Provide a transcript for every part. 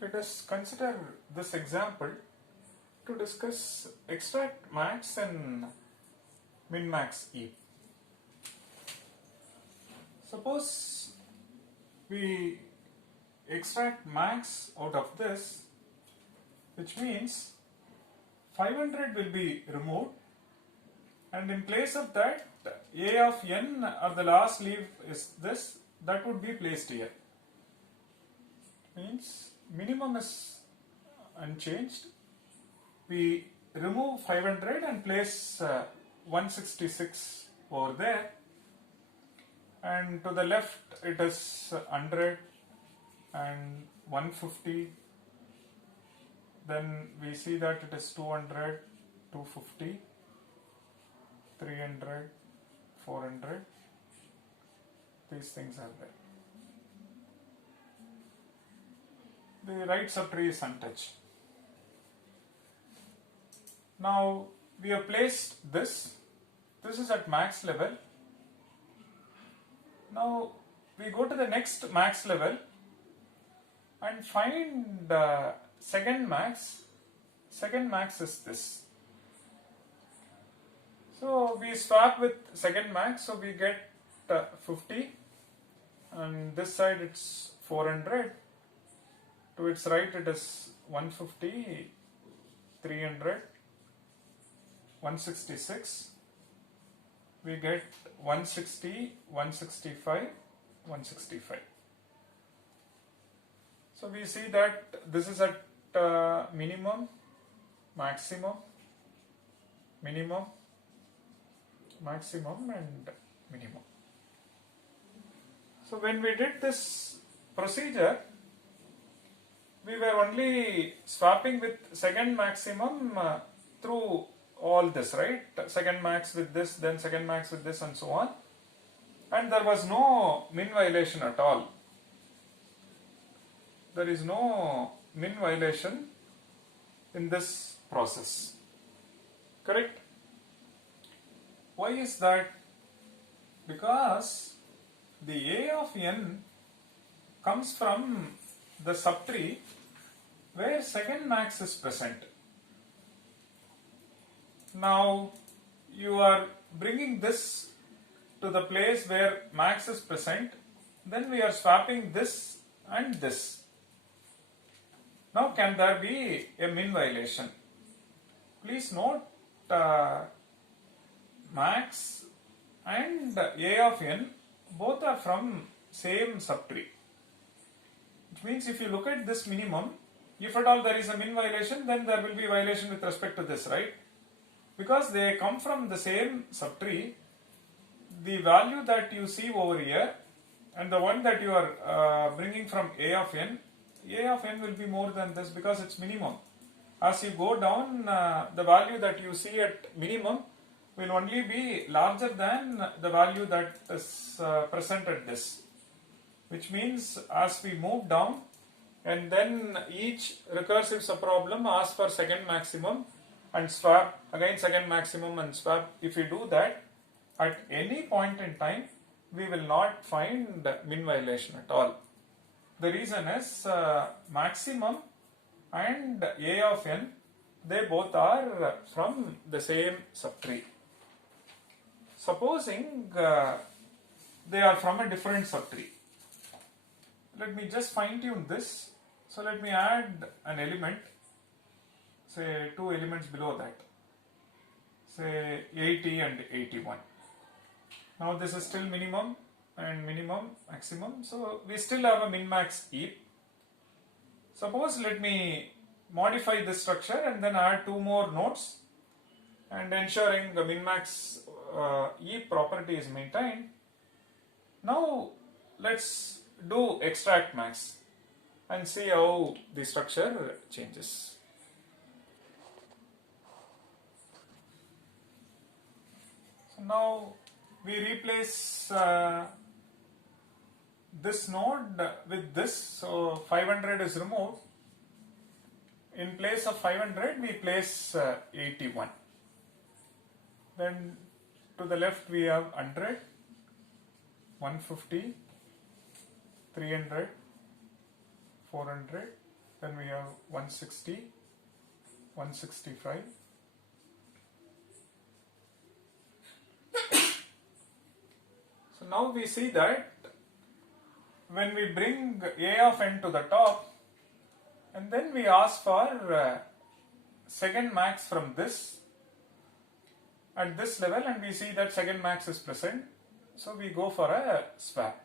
Let us consider this example to discuss extract max and min-max heap. Suppose we extract max out of this, which means 500 will be removed, and in place of that a of n, or the last leaf is this, that would be placed here. Means minimum is unchanged. We remove 500 and place 166 over there, and to the left it is 100 and 150. Then we see that it is 200, 250, 300, 400. These things are there. The right subtree is untouched. Now we have placed this. This is at max level. Now we go to the next max level and find second max. Second max is this. So we swap with second max, so we get 50, and this side it's 400. To its right it is 150, 300, 166. We get 160, 165, 165. So we see that this is at minimum, maximum, minimum, maximum and minimum. So when we did this procedure, we were only swapping with second maximum through all this, right? Second max with this, then second max with this, and so on. And there was no min violation at all. There is no min violation in this process. Correct? Why is that? Because the A of n comes from the subtree where second max is present. Now you are bringing this to the place where max is present, then we are swapping this and this. Now can there be a min violation? Please note max and A of n both are from same subtree. Which means if you look at this minimum, if at all there is a min violation, then there will be violation with respect to this, right? Because they come from the same subtree, the value that you see over here and the one that you are bringing from A of n will be more than this because it's minimum. As you go down, the value that you see at minimum will only be larger than the value that is present at this. Which means as we move down, and then each recursive subproblem asks for second maximum and swap, again second maximum and swap. If we do that, at any point in time, we will not find min violation at all. The reason is maximum and A of n, they both are from the same subtree. Supposing they are from a different subtree. Let me just fine tune this. So let me add an element, say two elements below that, say 80 and 81. Now this is still minimum and minimum, maximum. So we still have a min-max heap. Suppose let me modify this structure and then add two more nodes, and ensuring the min-max heap property is maintained. Now let's do extract max and see how the structure changes. So now we replace this node with this, so 500 is removed. In place of 500 we place 81. Then to the left we have 100, 150, 300, 400, then we have 160, 165. So now we see that when we bring A of n to the top and then we ask for second max from this at this level, and we see that second max is present, so we go for a swap.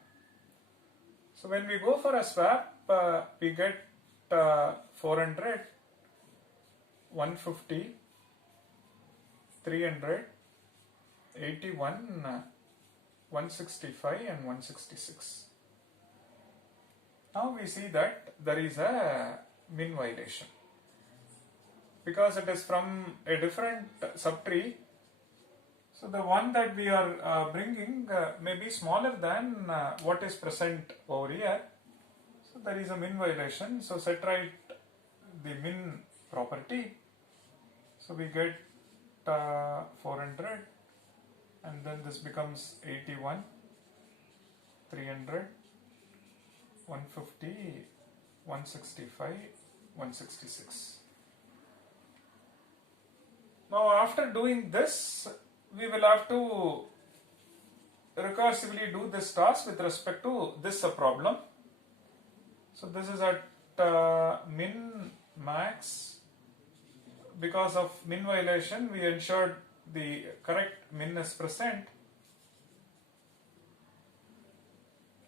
So when we go for a swap, we get 400, 150, 300, 81, 165 and 166. Now we see that there is a min violation because it is from a different subtree. So the one that we are bringing may be smaller than what is present over here. So there is a min violation. So set right the min property. So we get 400 and then this becomes 81, 300, 150, 165, 166. Now after doing this, we will have to recursively do this task with respect to this problem. So this is at min max. Because of min violation, we ensured the correct min is present.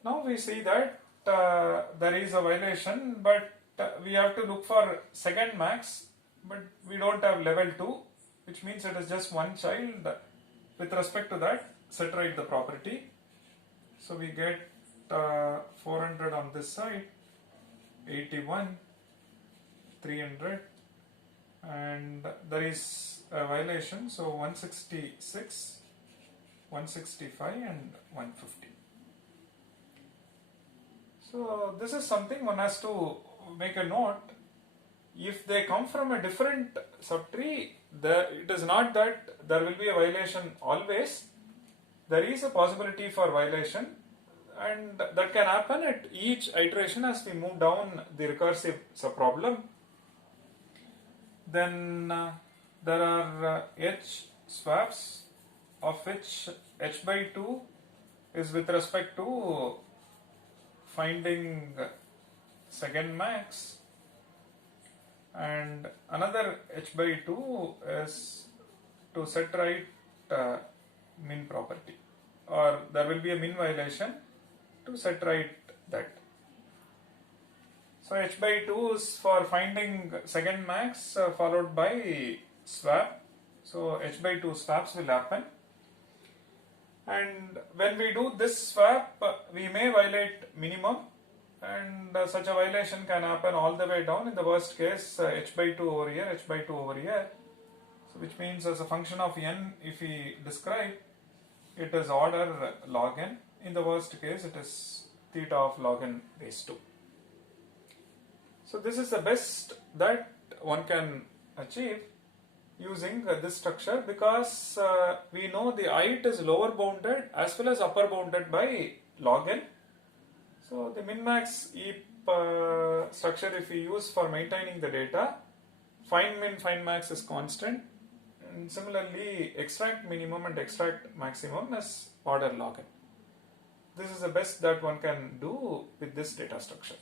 Now we see that there is a violation, but we have to look for second max, but we don't have level 2, which means it is just one child. With respect to that, set right the property. So we get 400 on this side, 81, 300, and there is a violation, so 166, 165 and 150. So this is something one has to make a note. If they come from a different subtree, it is not that there will be a violation always. There is a possibility for violation, and that can happen at each iteration as we move down the recursive subproblem. Then there are h swaps, of which h by 2 is with respect to finding second max, and another h by 2 is to set right min property, or there will be a min violation to set right that. So h by 2 is for finding second max followed by swap. So h by 2 swaps will happen, and when we do this swap we may violate minimum, and such a violation can happen all the way down. In the worst case, h by 2 over here, h by 2 over here, so which means as a function of n, if we describe, it is order log n. In the worst case, it is theta of log n base 2. So this is the best that one can achieve using this structure, because we know the height is lower bounded as well as upper bounded by log n. So the min-max heap structure, if we use for maintaining the data, find min, find max is constant, and similarly extract minimum and extract maximum is order log n. This is the best that one can do with this data structure.